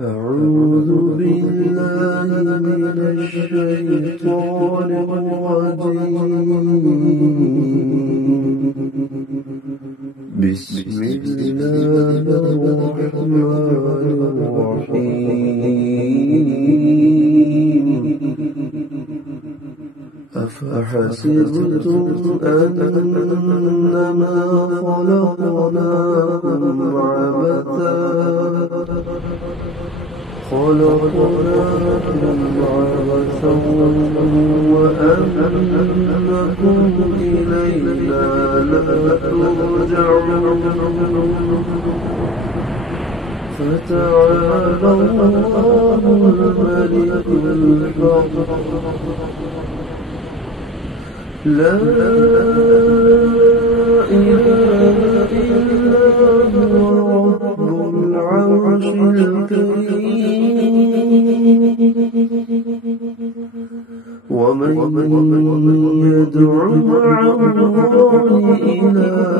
أعوذ بالله من الشيطان الرجيم. بسم الله الرحمن الرحيم. أفحسبتم أنما خلقناكم عبثا وأنكم إلينا لا ترجعون. فتعالى الله الملك الحق لا إله إلا هو رب العرش الكريم. ومن يدع مع الله إلها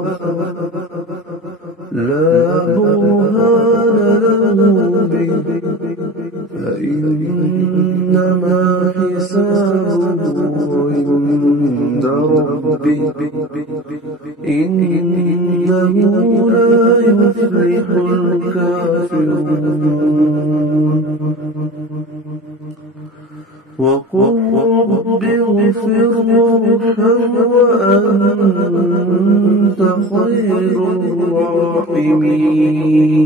آخر لا برهان له به فإنما حسابه عند ربه إنه لا يفلح الكافرون. وقل رب اغفر وارحم وأنت خير الراحمين.